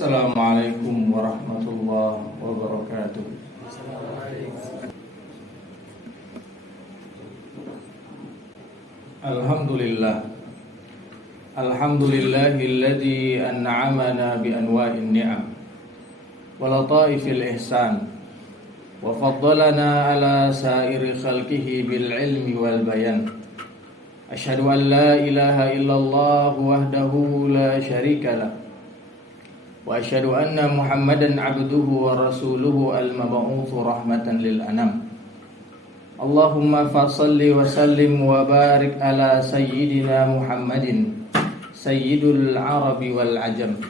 Assalamualaikum warahmatullahi wabarakatuh. Alhamdulillahilladzi an'amana bi anwa'in ni'am wa lataifil ihsan wa faddalana ala sairi khalqihi bil ilmi wal bayan. Asyhadu an la ilaha illallah wahdahu la syarika lah wa asyhadu anna Muhammadan abduhu wa rasuluhu al-mab'utsu rahmatan lil anam. Allahumma fassalli wa sallim wa barik ala sayyidina Muhammadin sayyidul arabi wal ajam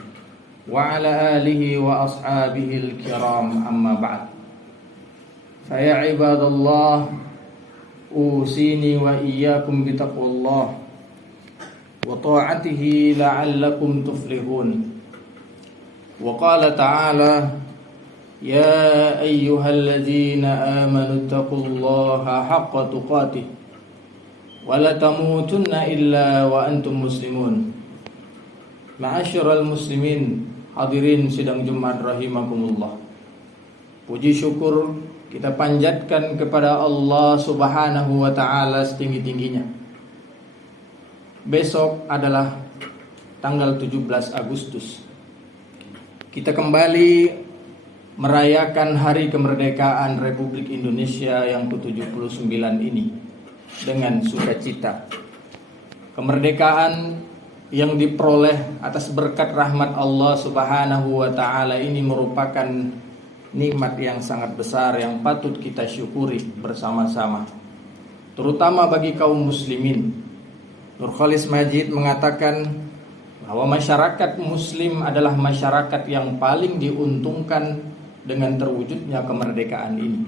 wa ala alihi wa ashabihi al-kiram, amma ba'd. Fa ya ibadallah, usini wa iyyakum bi taqwallah wa ta'atihi la'allakum tuflihun. Wa qala ta'ala, ya ayyuhalladzina amanu taqullaha haqqa tuqatih wa la tamutunna illa wa antum muslimun. Ma'asyiral muslimin, hadirin sidang Jumat rahimakumullah. Puji syukur kita panjatkan kepada Allah Subhanahu wa taala setinggi-tingginya. Besok adalah tanggal 17 Agustus. Kita kembali merayakan hari kemerdekaan Republik Indonesia yang ke-79 ini dengan sukacita. Kemerdekaan yang diperoleh atas berkat rahmat Allah Subhanahu wa taala ini merupakan nikmat yang sangat besar yang patut kita syukuri bersama-sama, terutama bagi kaum muslimin. Nurkhalis Majid mengatakan bahwa masyarakat muslim adalah masyarakat yang paling diuntungkan dengan terwujudnya kemerdekaan ini.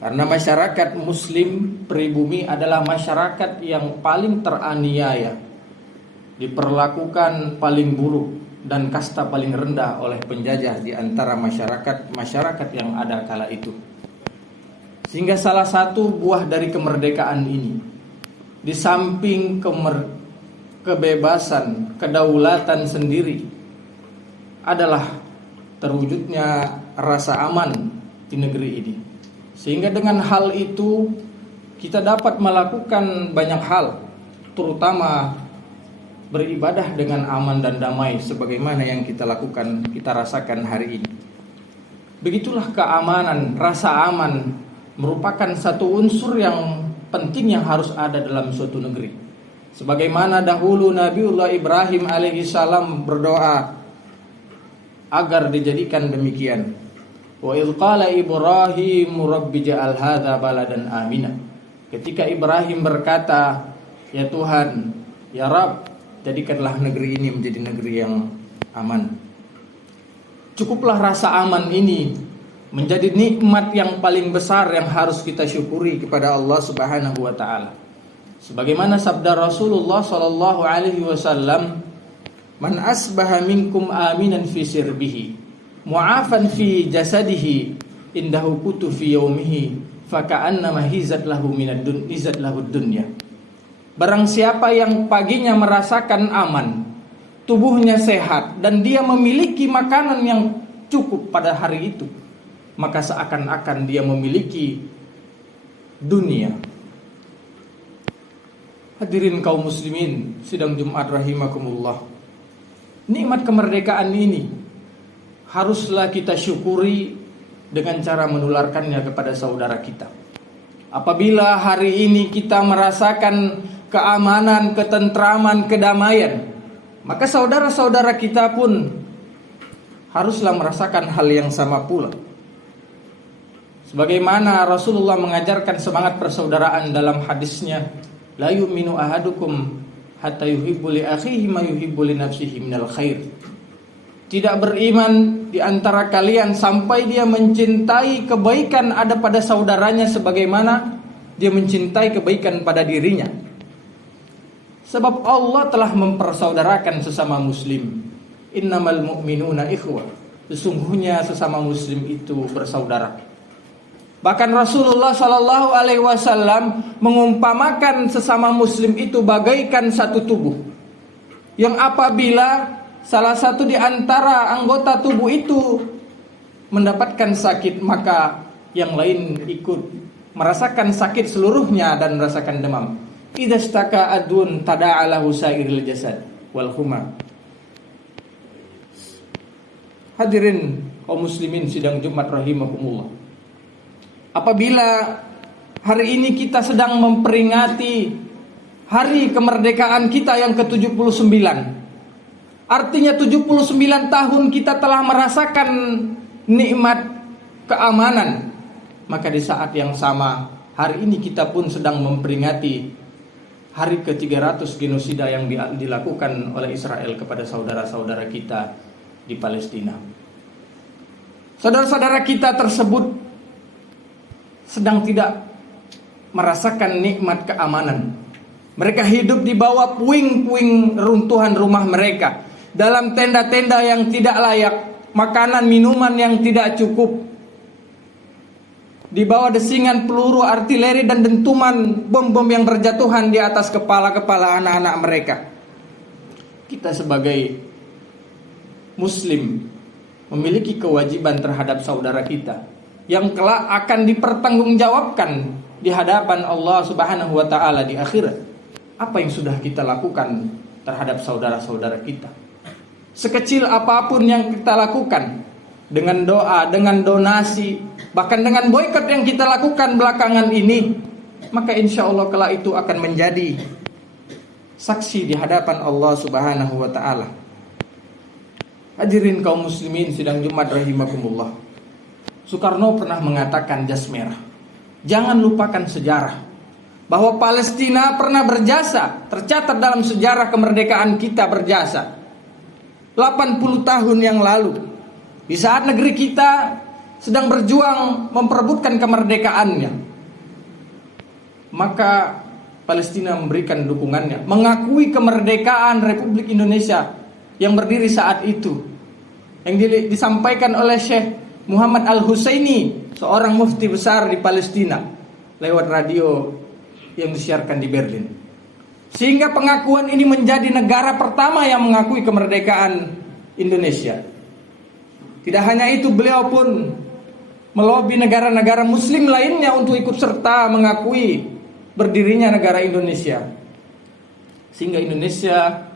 Karena masyarakat muslim pribumi adalah masyarakat yang paling teraniaya, diperlakukan paling buruk dan kasta paling rendah oleh penjajah di antara masyarakat yang ada kala itu. Sehingga salah satu buah dari kemerdekaan ini, di samping kebebasan, kedaulatan sendiri, adalah terwujudnya rasa aman di negeri ini. Sehingga dengan hal itu kita dapat melakukan banyak hal, terutama beribadah dengan aman dan damai sebagaimana yang kita lakukan, kita rasakan hari ini. Begitulah keamanan, rasa aman merupakan satu unsur yang penting yang harus ada dalam suatu negeri. Sebagaimana dahulu Nabiullah Ibrahim alaihissalam berdoa agar dijadikan demikian. Wa idz qala Ibrahim rabbi ja'al hadza baladan amina. Ketika Ibrahim berkata, ya Tuhan, ya Rabb, jadikanlah negeri ini menjadi negeri yang aman. Cukuplah rasa aman ini menjadi nikmat yang paling besar yang harus kita syukuri kepada Allah Subhanahu wa taala. Sebagaimana sabda Rasulullah sallallahu alaihi wasallam, man asbaha minkum aminan fi sirbihi mu'afan fi jasadihi indahu kutu fi yaumihi faka'annama hizat lahu dunya. Barang siapa yang paginya merasakan aman, tubuhnya sehat dan dia memiliki makanan yang cukup pada hari itu, maka seakan-akan dia memiliki dunia. Hadirin kaum muslimin sidang Jumat rahimakumullah. Nikmat kemerdekaan ini haruslah kita syukuri dengan cara menularkannya kepada saudara kita. Apabila hari ini kita merasakan keamanan, ketentraman, kedamaian, maka saudara-saudara kita pun haruslah merasakan hal yang sama pula. Sebagaimana Rasulullah mengajarkan semangat persaudaraan dalam hadisnya, la yu'minu ahadukum hatta yuhibbu li akhihi ma yuhibbu li nafsihi minal khair. Tidak beriman di antara kalian sampai dia mencintai kebaikan ada pada saudaranya sebagaimana dia mencintai kebaikan pada dirinya. Sebab Allah telah mempersaudarakan sesama muslim. Innamal mu'minuna ikhwah. Sesungguhnya sesama muslim itu bersaudara. Bahkan Rasulullah sallallahu alaihi wasallam mengumpamakan sesama muslim itu bagaikan satu tubuh yang apabila salah satu di antara anggota tubuh itu mendapatkan sakit, maka yang lain ikut merasakan sakit seluruhnya dan merasakan demam. Idza staka adun tada'alahu sairil jasad wal huma. Hadirin kaum muslimin sidang Jumat rahimakumullah. Apabila hari ini kita sedang memperingati hari kemerdekaan kita yang ke-79, artinya 79 tahun kita telah merasakan nikmat keamanan. Maka di saat yang sama, hari ini kita pun sedang memperingati hari ke-300 genosida yang dilakukan oleh Israel kepada saudara-saudara kita di Palestina. Saudara-saudara kita tersebut sedang tidak merasakan nikmat keamanan. Mereka hidup di bawah puing-puing runtuhan rumah mereka, dalam tenda-tenda yang tidak layak, makanan minuman yang tidak cukup, di bawah desingan peluru artileri dan dentuman bom-bom yang berjatuhan di atas kepala-kepala anak-anak mereka. Kita sebagai muslim memiliki kewajiban terhadap saudara kita yang kelak akan dipertanggungjawabkan di hadapan Allah Subhanahu wa taala di akhirat. Apa yang sudah kita lakukan terhadap saudara-saudara kita? Sekecil apapun yang kita lakukan, dengan doa, dengan donasi, bahkan dengan boikot yang kita lakukan belakangan ini, maka insya Allah kelak itu akan menjadi saksi di hadapan Allah Subhanahu wa taala. Hadirin kaum muslimin sidang Jumat rahimakumullah. Soekarno pernah mengatakan jas merah, jangan lupakan sejarah, bahwa Palestina pernah berjasa, tercatat dalam sejarah kemerdekaan kita berjasa 80 tahun yang lalu. Di saat negeri kita sedang berjuang memperebutkan kemerdekaannya, maka Palestina memberikan dukungannya, mengakui kemerdekaan Republik Indonesia yang berdiri saat itu, yang disampaikan oleh Syekh Muhammad Al-Husaini, seorang mufti besar di Palestina, lewat radio yang disiarkan di Berlin. Sehingga pengakuan ini menjadi negara pertama yang mengakui kemerdekaan Indonesia. Tidak hanya itu, beliau pun melobi negara-negara muslim lainnya untuk ikut serta mengakui berdirinya negara Indonesia. Sehingga Indonesia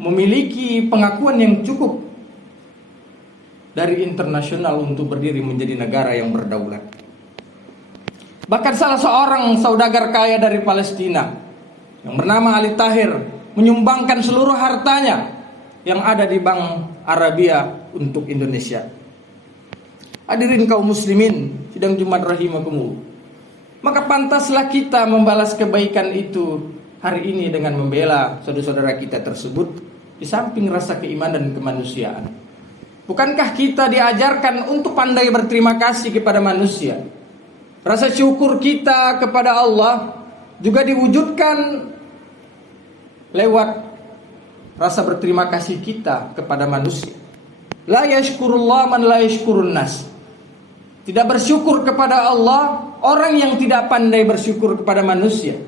memiliki pengakuan yang cukup dari internasional untuk berdiri menjadi negara yang berdaulat. Bahkan salah seorang saudagar kaya dari Palestina yang bernama Ali Tahir menyumbangkan seluruh hartanya yang ada di Bank Arabia untuk Indonesia. Hadirin kaum muslimin sidang Jumat rahimakumullah. Maka pantaslah kita membalas kebaikan itu hari ini dengan membela saudara-saudara kita tersebut di samping rasa keimanan dan kemanusiaan. Bukankah kita diajarkan untuk pandai berterima kasih kepada manusia? Rasa syukur kita kepada Allah juga diwujudkan lewat rasa berterima kasih kita kepada manusia. La yashkurullah man la yashkurun nas. Tidak bersyukur kepada Allah orang yang tidak pandai bersyukur kepada manusia.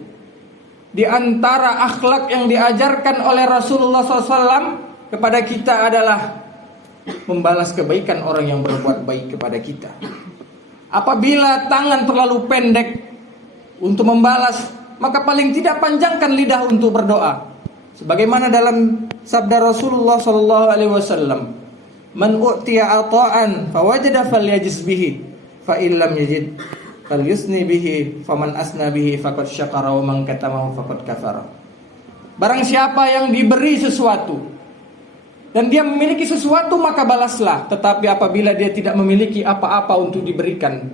Di antara akhlak yang diajarkan oleh Rasulullah SAW kepada kita adalah membalas kebaikan orang yang berbuat baik kepada kita. Apabila tangan terlalu pendek untuk membalas, maka paling tidak panjangkan lidah untuk berdoa. Sebagaimana dalam sabda Rasulullah SAW, "Man u'tiya ata'an fawajada falyajiz bihi, fa illam yajid falyusni bihi, faman asna bihi faqad syakara wa man katamahu faqad kafara." Barang siapa yang diberi sesuatu dan dia memiliki sesuatu, maka balaslah. Tetapi apabila dia tidak memiliki apa-apa untuk diberikan,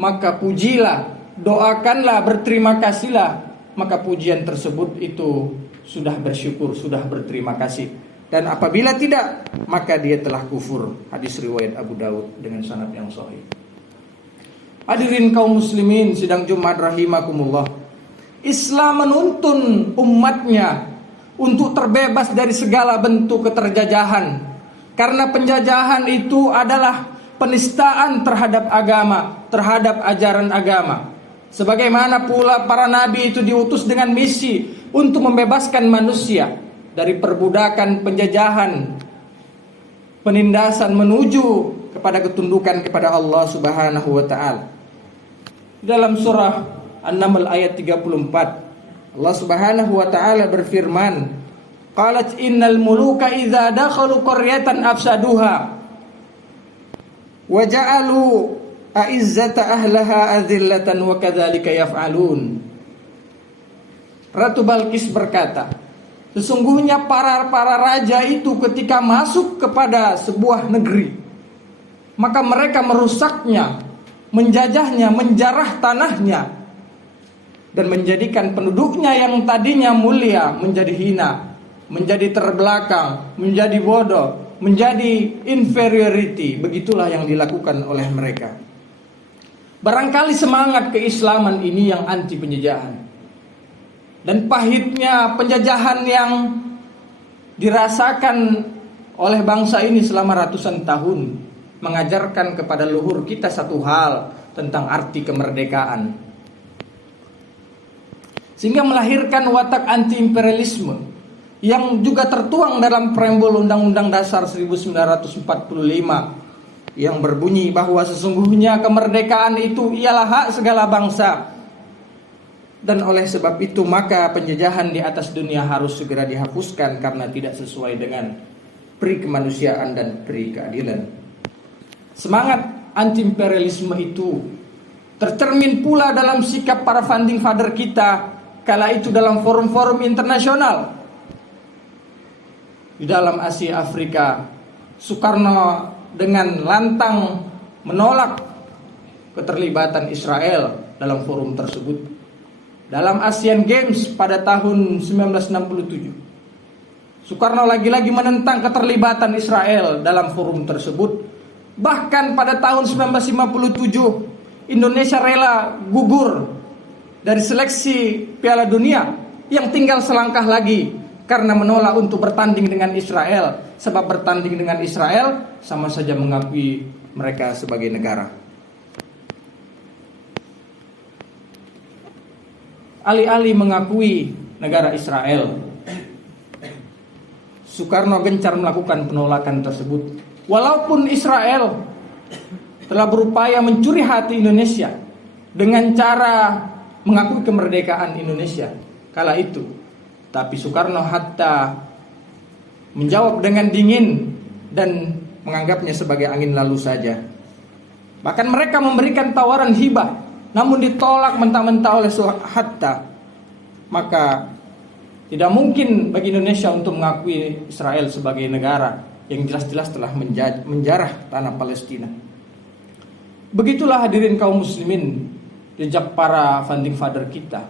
maka pujilah, doakanlah, berterima kasihlah. Maka pujian tersebut itu sudah bersyukur, sudah berterima kasih. Dan apabila tidak, maka dia telah kufur. Hadis riwayat Abu Daud dengan sanad yang sahih. Hadirin kaum muslimin sidang Jumat rahimakumullah. Islam menuntun umatnya untuk terbebas dari segala bentuk keterjajahan. Karena penjajahan itu adalah penistaan terhadap agama, terhadap ajaran agama. Sebagaimana pula para nabi itu diutus dengan misi untuk membebaskan manusia dari perbudakan, penjajahan, penindasan menuju kepada ketundukan kepada Allah Subhanahu wa taala. Dalam surah An-Naml ayat 34, Allah Subhanahu wa taala berfirman, qalat innal muluka idza dakhalu qaryatan afsaduha wa ja'alu a'izzata ahlaha adzillatan wa kadzalika yaf'alun. Ratu Balqis berkata, sesungguhnya para raja itu ketika masuk kepada sebuah negeri, maka mereka merusaknya, menjajahnya, menjarah tanahnya, dan menjadikan penduduknya yang tadinya mulia menjadi hina, menjadi terbelakang, menjadi bodoh, menjadi inferiority. Begitulah yang dilakukan oleh mereka. Barangkali semangat keislaman ini yang anti penjajahan. Dan pahitnya penjajahan yang dirasakan oleh bangsa ini selama ratusan tahun mengajarkan kepada leluhur kita satu hal tentang arti kemerdekaan, sehingga melahirkan watak anti-imperialisme yang juga tertuang dalam preambul Undang-Undang Dasar 1945 yang berbunyi bahwa sesungguhnya kemerdekaan itu ialah hak segala bangsa. Dan oleh sebab itu maka penjajahan di atas dunia harus segera dihapuskan karena tidak sesuai dengan pri kemanusiaan dan pri keadilan. Semangat anti-imperialisme itu tercermin pula dalam sikap para founding father kita kala itu dalam forum-forum internasional. Di dalam Asia Afrika, Soekarno dengan lantang menolak keterlibatan Israel dalam forum tersebut. Dalam Asian Games pada tahun 1967, Soekarno lagi-lagi menentang keterlibatan Israel dalam forum tersebut. Bahkan pada tahun 1957, Indonesia rela gugur dari seleksi Piala Dunia yang tinggal selangkah lagi karena menolak untuk bertanding dengan Israel. Sebab bertanding dengan Israel sama saja mengakui mereka sebagai negara. Alih-alih mengakui negara Israel, Soekarno gencar melakukan penolakan tersebut. Walaupun Israel telah berupaya mencuri hati Indonesia dengan cara mengakui kemerdekaan Indonesia kala itu, tapi Soekarno hatta menjawab dengan dingin dan menganggapnya sebagai angin lalu saja. Bahkan mereka memberikan tawaran hibah, namun ditolak mentah-mentah oleh Hatta. Maka tidak mungkin bagi Indonesia untuk mengakui Israel sebagai negara yang jelas-jelas telah menjarah tanah Palestina. Begitulah hadirin kaum muslimin jejak para founding father kita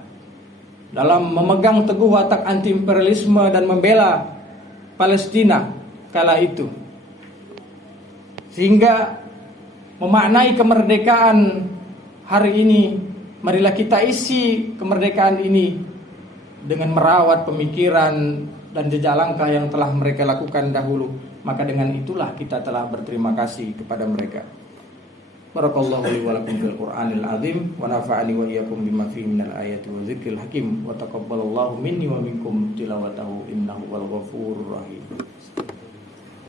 dalam memegang teguh watak anti-imperialisme dan membela Palestina kala itu, sehingga memaknai kemerdekaan hari ini. Marilah kita isi kemerdekaan ini dengan merawat pemikiran dan jejak langkah yang telah mereka lakukan dahulu. Maka dengan itulah kita telah berterima kasih kepada mereka. Barakallahu li wa lakum fil Qur'anil azim wa nafa'ani wa iyyakum bima fihi minal ayati wa dzikril hakim wa taqabbalallahu minni wa minkum tilawatahu innahu wal ghafurur rahim.